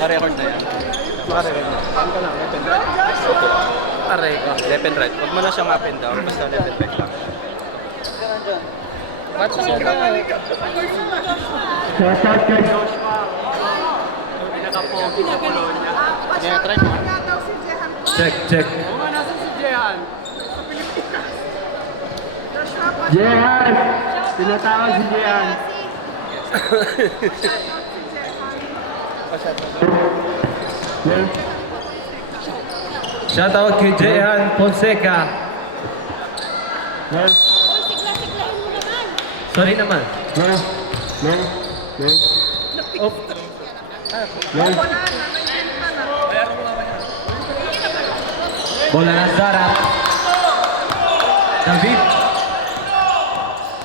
Naka-record na yan. Naka-record na. Saan ka lang? Left and right? Aray ko. Left and right. Huwag mo na siyang up and down. Basta left and right lang. Ba't siya na? Shoutout kay Pinaka-pogi sa Polonia. Sige, try mo. Check, check. Nasa si Jehan? Jehan! Tinatawag si Jehan. Shoutout kay Jehan Fonseca. Well, Sigla-siglahin mo naman. Sorry naman. well, well, well, Oh, well. bola ng Zara. David.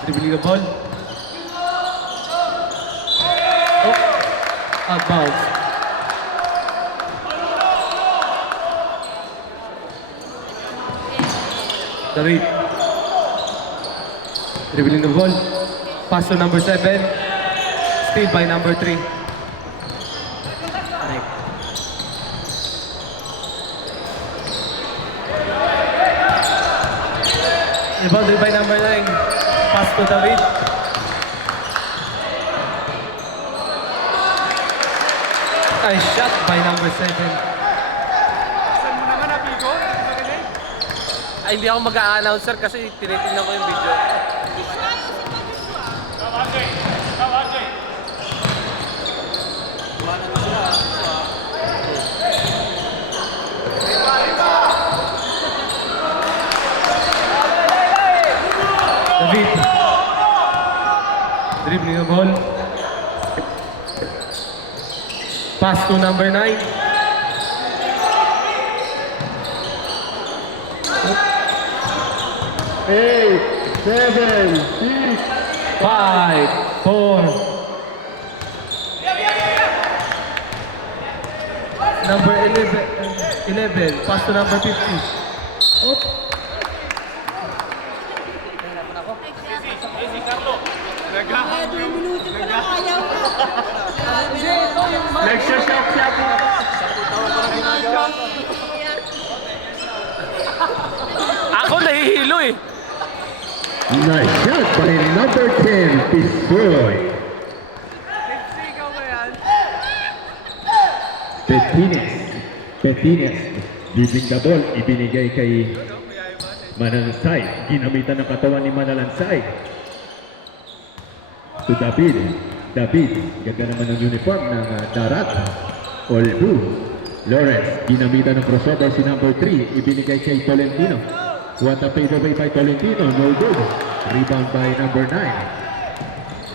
Dribbling the ball. Oh, out bounce. David. Dribbling the ball. Pass to number 7. Steal by number 3. Aray. Rebounded by number 9. Pass to David. Nice shot by number 7. Ay, hindi ako mag-a-announcer kasi tinitingnan ko yung video. David. Dribbling the ball. Pass to number 9. 8, 7, 6. 5, 4. Number 11. Pass to number 50. Oh. Kaya 2 minuto pa lang ayaw ka. Nagsashock siya po. Ako nahihilo eh. Nice shot by number 10, Pistoy. Petines. Bibing the ball, ibinigay kay Manalansay. Ginamitan ng katawan ni Manalansay. To David. Ganda naman ng uniform ng Darat. All blue. Lawrence, ginamitan ng crossover si number 3. Ibinigay kay Tolentino. What a fade away by Tolentino. No good. Rebound by number 9.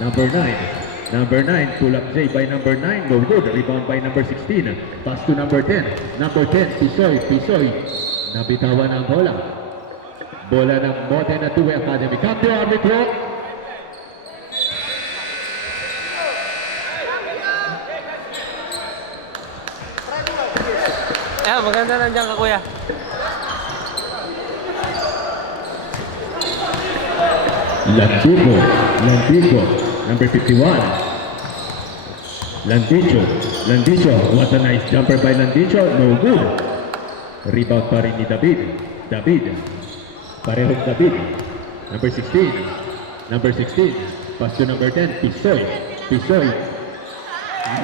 Number 9. Pull up save by number 9. No good. Rebound by number 16. Pass to number 10. Number 10. Pisoy. Nabitawan ang bola. Bola ng Modena 2 Academy. Come to arbitro. Maganda nandiyan ka, kuya. Lantico, number 51. Landicho, what a nice jumper by Landicho, no good. Rebound pa rin ni David. Parehong David. Number 16. Pass to number 10, Pisoy.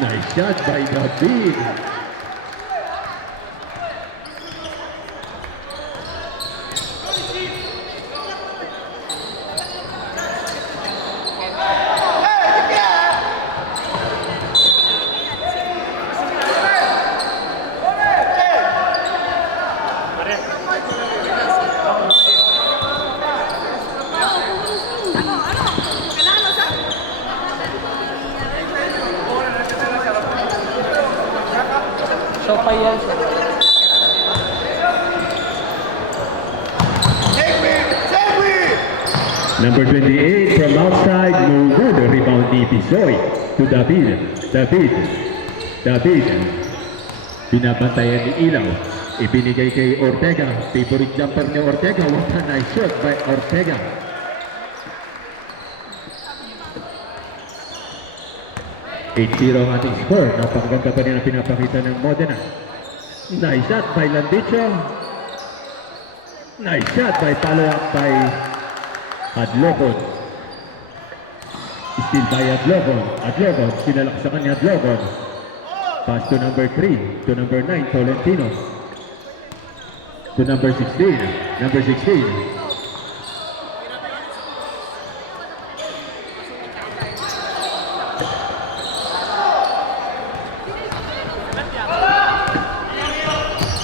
Nice shot by David. So, pa yan. Number 28 from outside, no good. Rebound ni Pisoy to David. Binabantayan ni Ilaw. Ibinigay kay Ortega. Favorite jumper ni Ortega. What a nice shot by Ortega. 8-0 ang ating score. Napakaganda pa rin ang pinapakita ng Modena. Nice shot by Landicho. Nice shot by follow-up by Adlocon. Still by Adlocon. Adlocon, sinalaksakan ni Adlocon. Pass to number 3, to number 9, Tolentino. To number 16, number 16.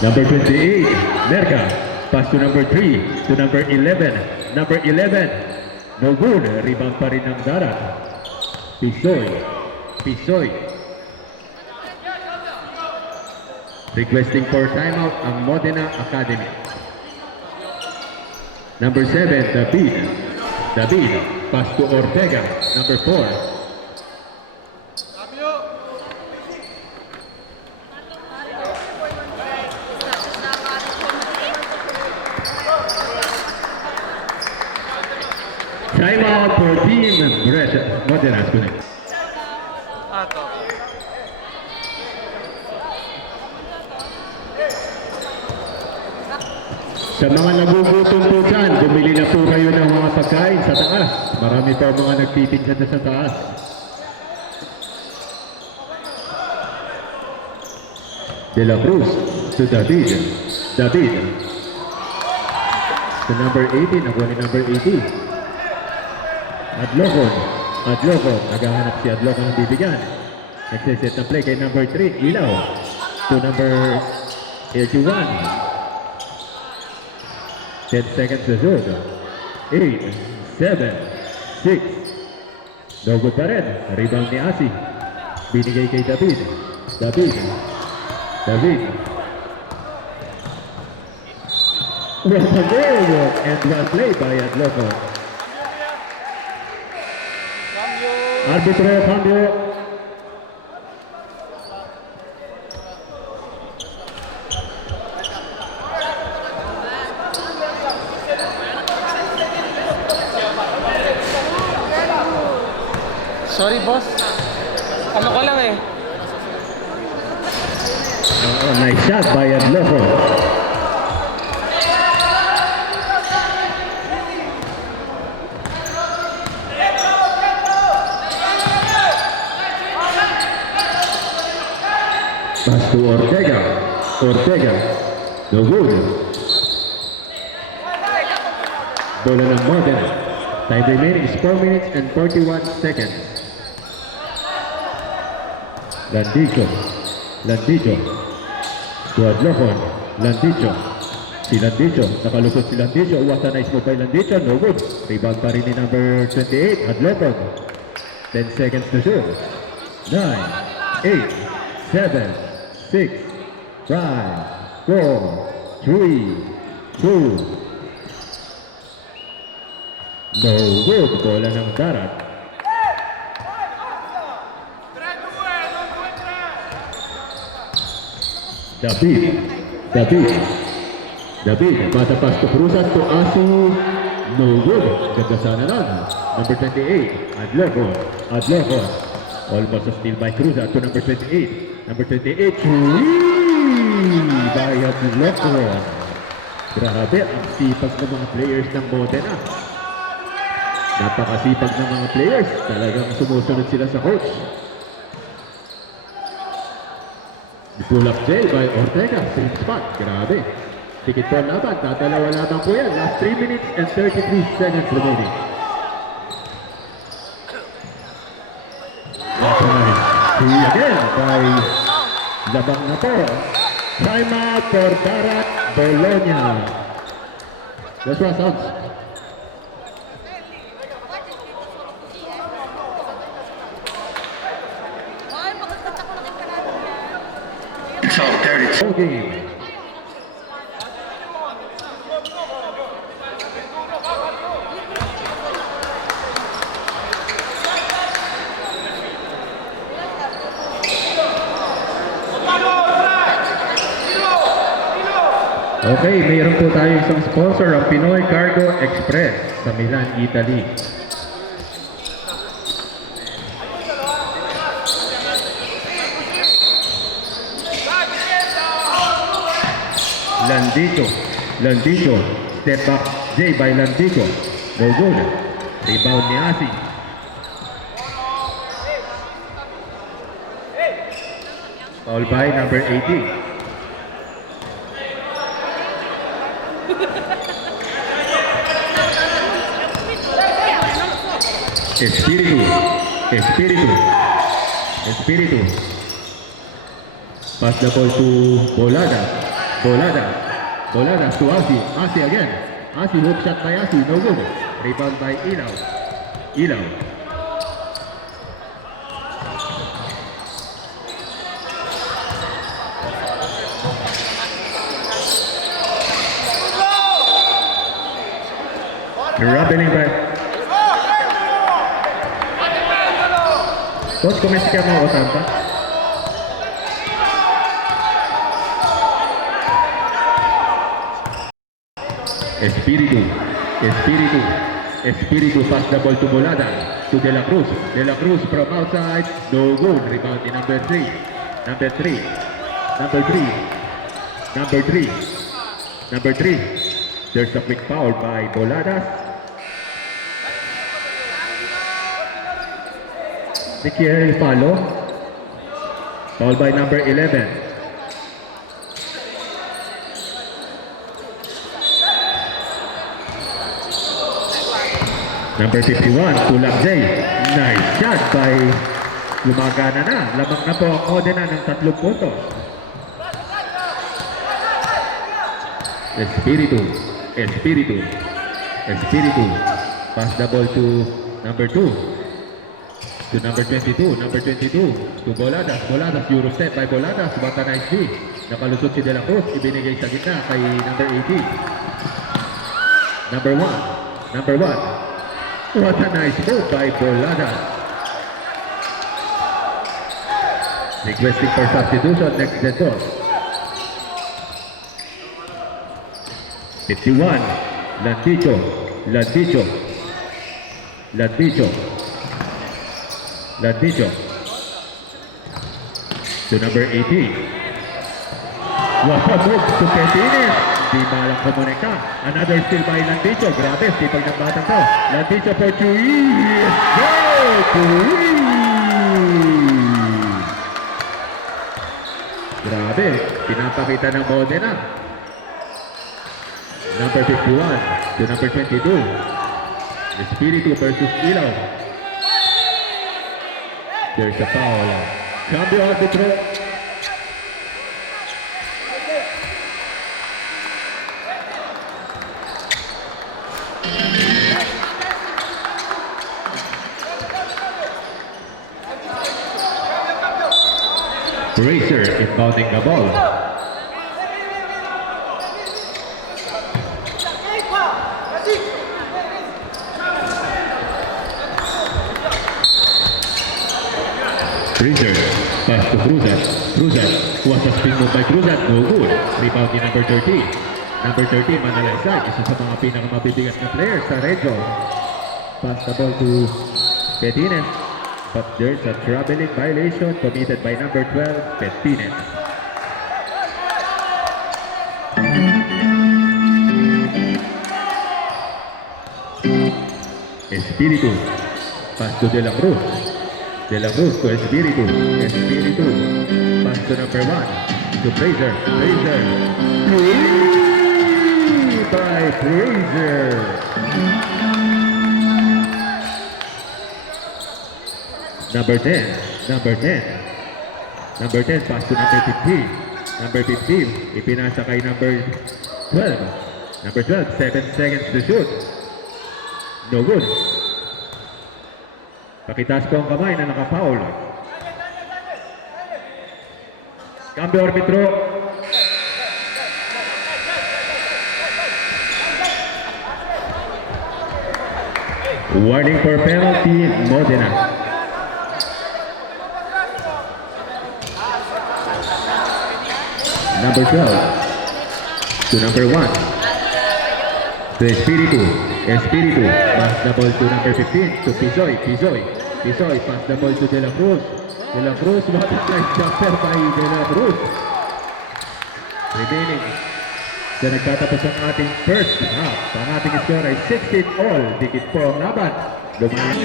Number 28, Merca. Pass to number 3, to number 11. Number 11, no good. Rebound pa rin ng Darat. Pisoy. Pisoy. Requesting for timeout ang Modena Academy. Number 7, David. David. Pass to Ortega. Number 4. Timeout for Team Modena. Ato. Sa mga nagugutom po dyan, bumili na po kayo ng mga pagkain sa taas. Marami pa mga nagtitinda na sa taas. De La Cruz to David. David. To number 18, nakuha ni number 18. Adlocon. Adlocon. Naghahanap si Adlocon ng bibigyan. Nagsiset ng play kay number 3, Ilaw. To number 81. 10 seconds to shoot. 8, 7, 6. No good pa rin. Rebound ni Asi. Binigay kay David. David. David. What a goal! And well played by Adlocon. Arbitro, cambio. Sorry, boss. Ano ko lang eh. Nice shot by Adlocon. Pass to Ortega. Ortega. No good. Bola ng Modena. Time remaining is 4 minutes and 41 seconds. Landicho. Landicho. To Adlocon. Landicho. Si Landicho. Nakalusot si Landicho. What a nice move by Landicho. No good. Rebound pa rin ni number 28. Adlocon. 10 seconds to shoot. 9, 8, 7, 6, 5, 4, 3, 2. No good. Bola ng Darat. David. David. David. Pasa pass to Cruzan to Asu. No good. Ganda sana lang. Number 28. Adlocon. Adlocon. Almost a steal by Cruzan to number 28. Number 28. Three by Adlocon. Grabe ang sipag ng mga players ng Modena. Napakasipag ng mga players. Talagang sumusunod sila sa coach. Pull up jail by Ortega. Same spot. Grabe. Tikit po ang laban. Tatalawa laban po yan. Last 3 minutes and 33 seconds remaining. Three again by Labang na po. Time out for Darat Bologna. That's what sounds. Full game. Okay, mayroon po tayo isang sponsor, ang Pinoy Cargo Express sa Milan, Italy. Landico. Landico. Step back J by Landico. No good. Rebound ni Asi. Foul by number 18. Espiritu. Espiritu. Espiritu. Pass the ball to Bolada. Bolada. Bolada to Asi. Asi again. Asi hook shot by Asi. No good. Rebound by Ilaw. Ilaw. Traveling by Coach, comment ka mo o Tampa? Espiritu. Espiritu. Espiritu pass the ball to Bolada. To De La Cruz. De La Cruz from outside. No good. Rebound in number 3. Number 3. Number 3. Number 3. Number 3. There's a quick foul by Boladas. Nikiel Palo. Foul by number 11. Number 51, Tulak J. Nice shot by Lumagana na. Lamang na po ang Modena ng 3 puntos. Espiritu. Espiritu. Espiritu. Pass the ball to number 2. To number 22. Number 22. To Boladas. Boladas. Euro step by Boladas. What a nice D. Nakalusot si De La Cruz. Ibinigay sa gitna kay number 18. Number 1. Number 1. What a nice move by Boladas. Requesting for substitution next Detor. 51. Landicho. Landicho. Landicho. Landicho. To number 18. What a move to Petines. Di malang kumonekta. Another steal by Landicho. Grabe, sipag ng batang to. Landicho for Chui. Go! Chui! Grabe, pinapakita ng Modena. Number 51 to number 22. Espiritu versus Ilaw. There's a foul. Cambio arbitro. Racer inbounding the ball. Racer pass to Cruzat. Cruzat was a spin move by Cruzat. No good. Rebound ni number 30. Number 30, Manalaysay. Isa sa mga pinakamabibigat na players sa Red Zone. Pass the ball to Petines. But there's a traveling violation committed by number 12, Petines. Espiritu. Pass to De La Cruz. De La Cruz to Espiritu. Espiritu. Pass to number 1. To Fraser. Fraser. By Fraser. Number 10, number 10. Number 10, pass to number 15. Number 15, ipinasa kay number 12. Number 12, 7 seconds to shoot. No good. Pakitaas ko ang kamay na nakapaul. Cambio arbitro. Warning for penalty, Modena. Number 12 to number 1 to Espiritu. Espiritu pass the ball to number 15 to Pisoy. Pisoy. Pisoy pass the ball to De La Cruz. De La Cruz, what a nice jumper by De La Cruz. Remaining Diyan nagtatapos ang ating first half. Ang ating score ay 16 all. Dikit po ang laban. Lumalang.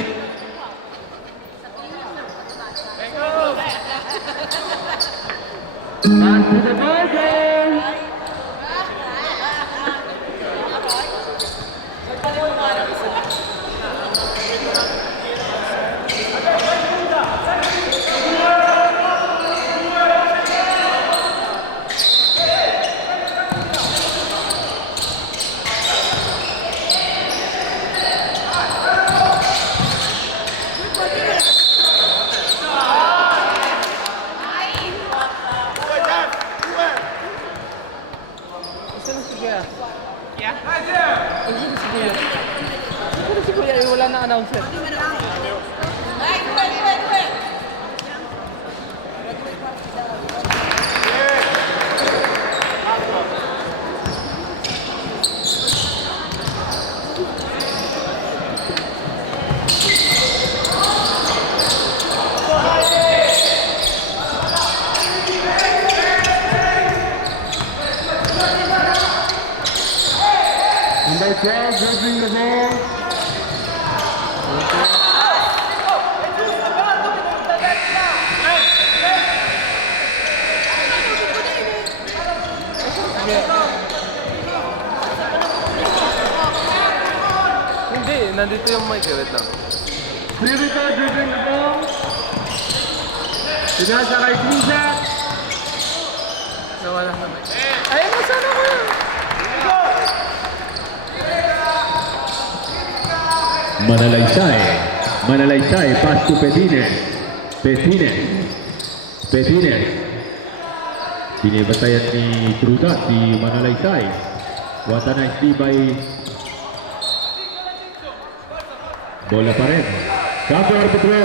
Back to the ball game! Wala na announcer. Number 12, dribbling the ball. Hindi, nandito yung mic. Wait lang. Spirito dribbling the ball. Pinasa kay Cruzat. Nawala na mic. Ay, nasaan ako yun? Manalaysay. Manalaysay. Pass to Petines. Petines. Petines. Binibatayan ni Cruzat si Manalaysay. What a nice tibay. Bola pa rin. Cambio arbitro.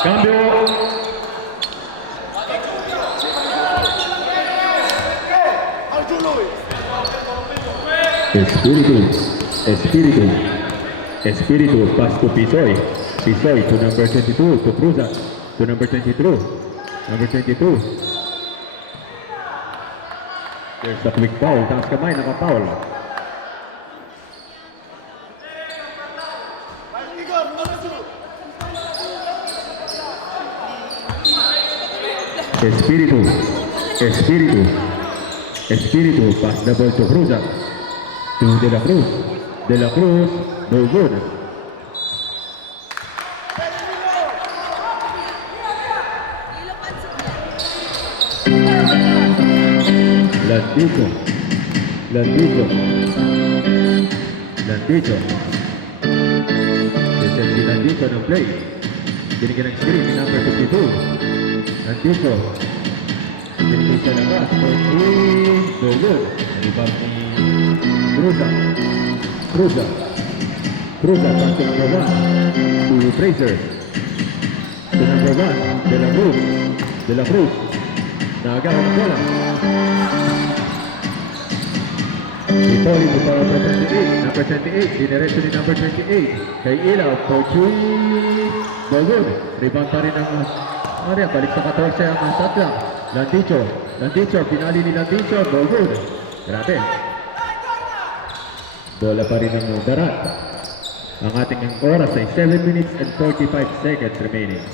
Cambio. Espiritu. Espiritu. Espiritu. Pass to Pisoy. Pisoy to number 22. To Cruzat. To number 22. Number 22. There's a quick foul. Taas kamay, naka-foul. Espiritu. Espiritu. Espiritu. Pass the ball to Cruzat. To De La Cruz. De La Cruz. No good. Landicho. Landicho. Landicho. This is si Landicho ng play. Binigyan ng screen ni number 52. Landicho. Binigyan siya ng pass for 3. No good. Rebound ni Cruzat. Cruzat. Cruzat pass to number 1. To Fraser. To number 1. De La Cruz. De La Cruz. Naagaw ang bola. Vittori to para number 28. Number 28. Dinerecho ni number 28. Kay Ilaw. For 2. No good. Rebound pa rin ang Maria. Balik sa 14 ang Satlang. Landicho. Landicho. Pinali ni Landicho. No good. Grabe. Bola pa rin ang Darat. Ang ating oras ay 7 minutes and 45 seconds remaining.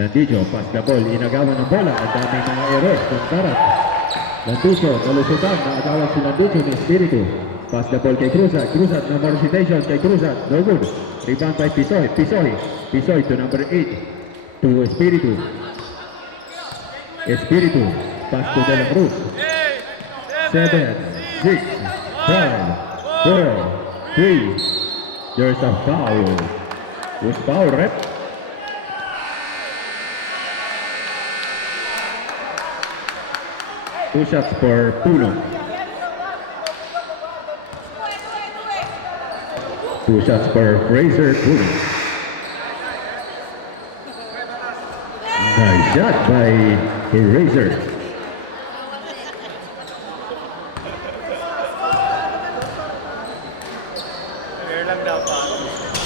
Landicho, pass the ball, inagawan ng bola, ang daming mga errors ng Darat. Landicho, nalusutan, naagawan si Landicho ni Espiritu. Pass the ball kay Cruzat, Cruzat, no more hesitation kay Cruzat, no good. Rebound by Pisoy, Pisoy, Pisoy to number 8, to Espiritu. Espiritu, pass to De La Cruz. 7, 6, 5, 4, 3. There's a foul. Who's foul, rep? Two shots for Puno. Two shots for Fraser Puno. Nice shot by Fraser.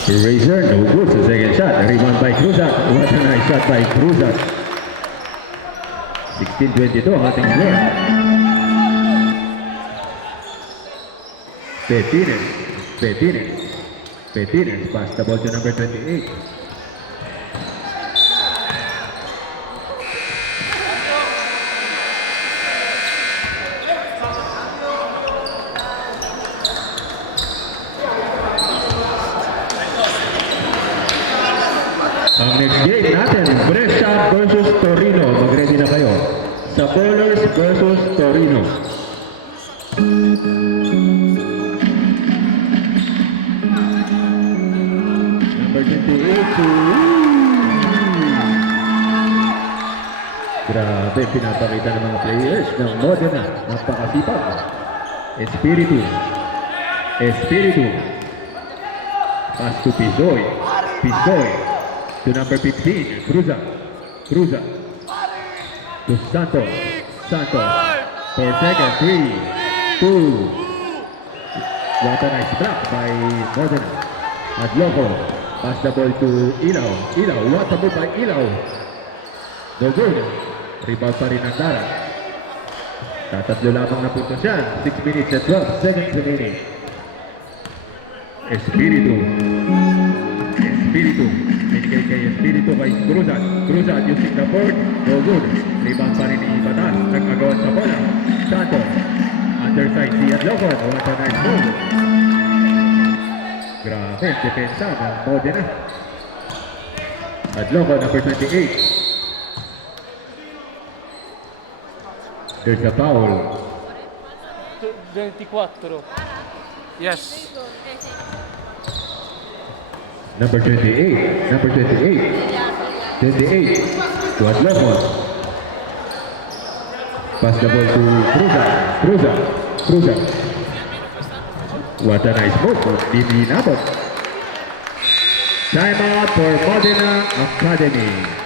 Fraser, no good sa second shot. Rebound by Cruzat. What a nice shot by Cruzat. 16-22 ang ating score. Petines, pass the ball to number 28. Ang next game natin, Brescia versus Torino. Mag-ready na kayo. Sapollers versus Torino. Number 28. Grabe, pinapakita ng mga players ng Modena. Napakasipag. Espiritu. Pass to Pisoy. To number 15, Cruzat. To Santos. 4 seconds, 3, 2. What a nice block by Modena. Adloco. Pass the ball to Ilaw. What a move by Ilaw. No good. Rebound pa rin ang Darat. Tatatlo lamang na puntos yan. 6 minutes and 12 seconds remaining. Espiritu. Binigay kay Espiritu kay Cruzat using the board. No good. Rebound pa rin ni Batas. Nag-agawan sa bola. Santos. Underside si Adlocon. What a nice move. Grabe, depensa ng Modena. Adlocon, number 28. There's a foul. 24. Yes. Number 28. 28. To Adlocon. Pass the ball to Cruzat. What a nice move for Dini Nabot. Time out for Modena Academy.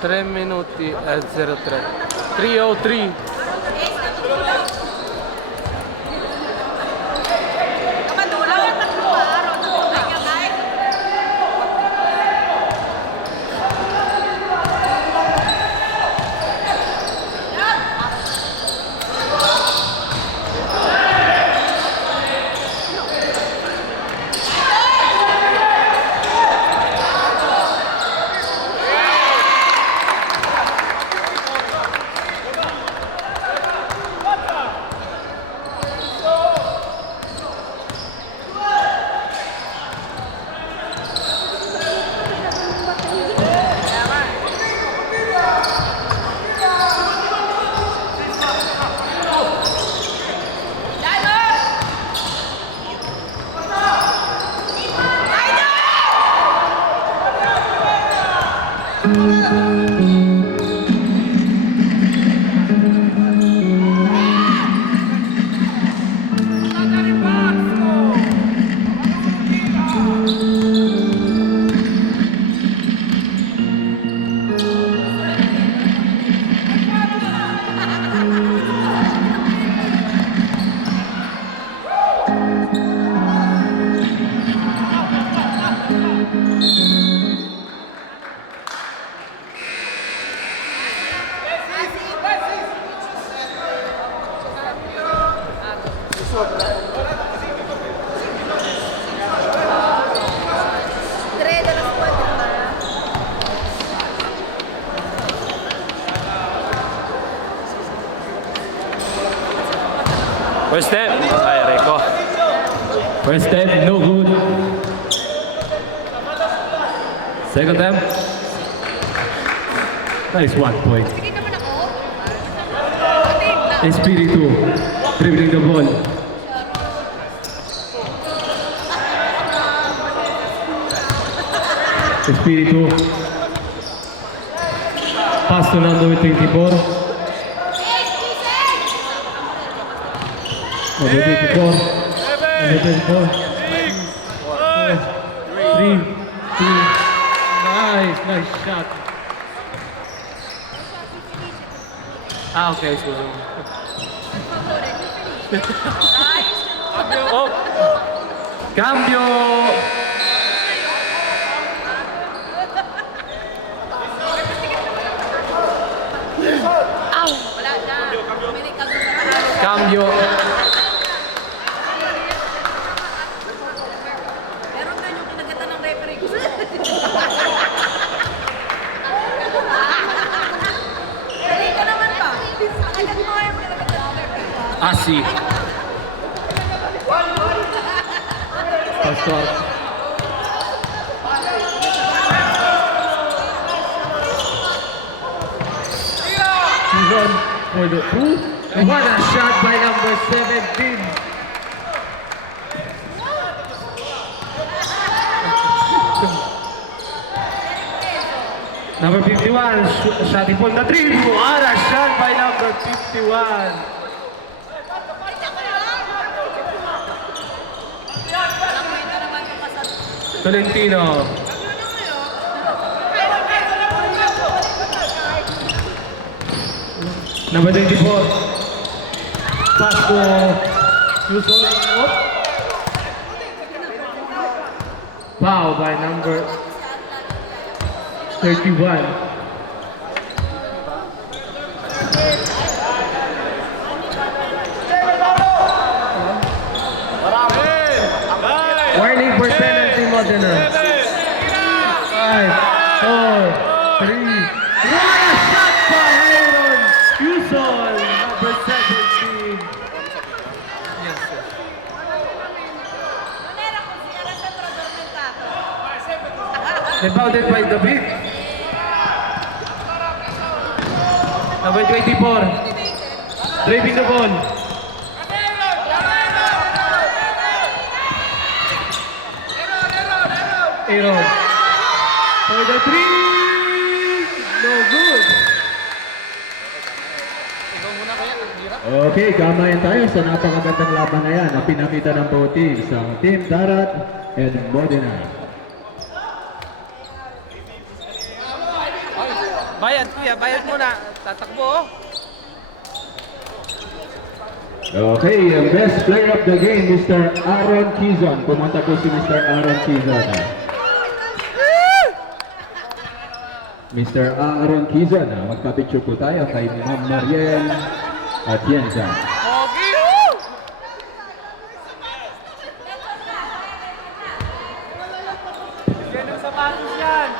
3 minuti e 03. 3:03. First step, ay Rico. First step, no good. Second time. Nice 1 point. Espiritu, dribbling the ball. Espiritu. Pass to number 24. Number 24. Number 24. 3, 2. Nice shot. Ah, okay, excuse me. Oh, Cambio. Wala siya. Bumili ka doon sa taas. Cambio. Meron ka yung kinagatan ng referee ko. Dali ka naman pa. Agad mo yung kinagatan ng referee. Asi. Pastor. Season for the two. And what a shot by number 17. Number 51, shot for the three. What a shot by number 51. Tolentino. Number 24. Pass to Yusuf. Oh. Foul by number 31. Warning for penalty, Modena. 5, 4, 3. What a shot by Aaron Yusol, number 17. yes, sir. Manera kung siya na sa tormentato. Rebounded by David. Number 24. Driving the ball. Aaron. For the three. No good. Okay, gamayan tayo sa napakagandang laban na yan na pinakita ng both teams sa Team Darat and Modena. Bayad kuya, bayad muna. Tatakbo oh. Okay, ang best player of the game, Mr. Aaron Quizon. Pumunta po si Mr. Aaron Quizon. Mr. Aaron Quizon, magpapicture po tayo kay Ma'am Mariel Atienza. Okay oh! Yan ang sapatos yan.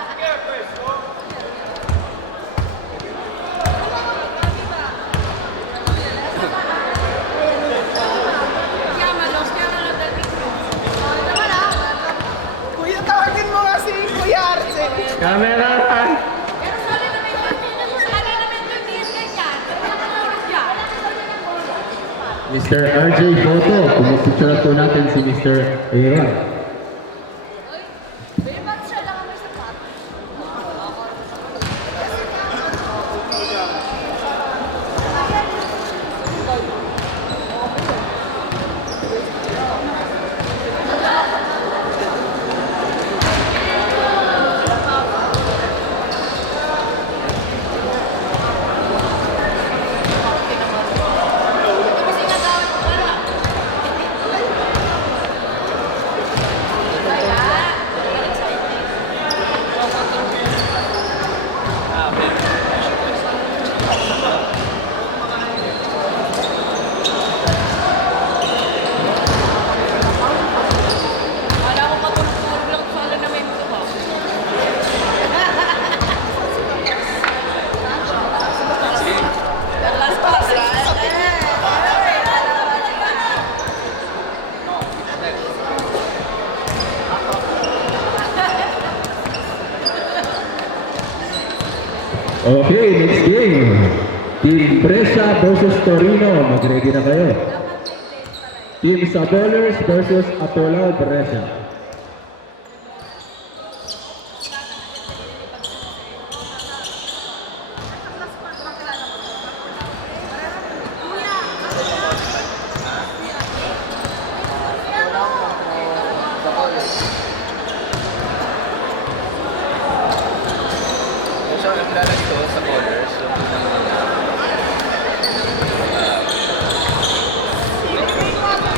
Kuya, tawagin mo nga si Kuya Arce. Camera! Pero sabi namin, sabi namin ganyan. Nakatulog yan. Mr. RJ Photo, pumipicture po natin si Mr. Aaron. Babe, ba't siya lang ang may sapatos? Wala akong matulog lang sa alamin ko ba? Last pass, Okay, next game. Team Brescia versus Torino. Mag-ready na kayo. Team Sabolers versus Apollo Brescia. So, naglalagay ko sa colors.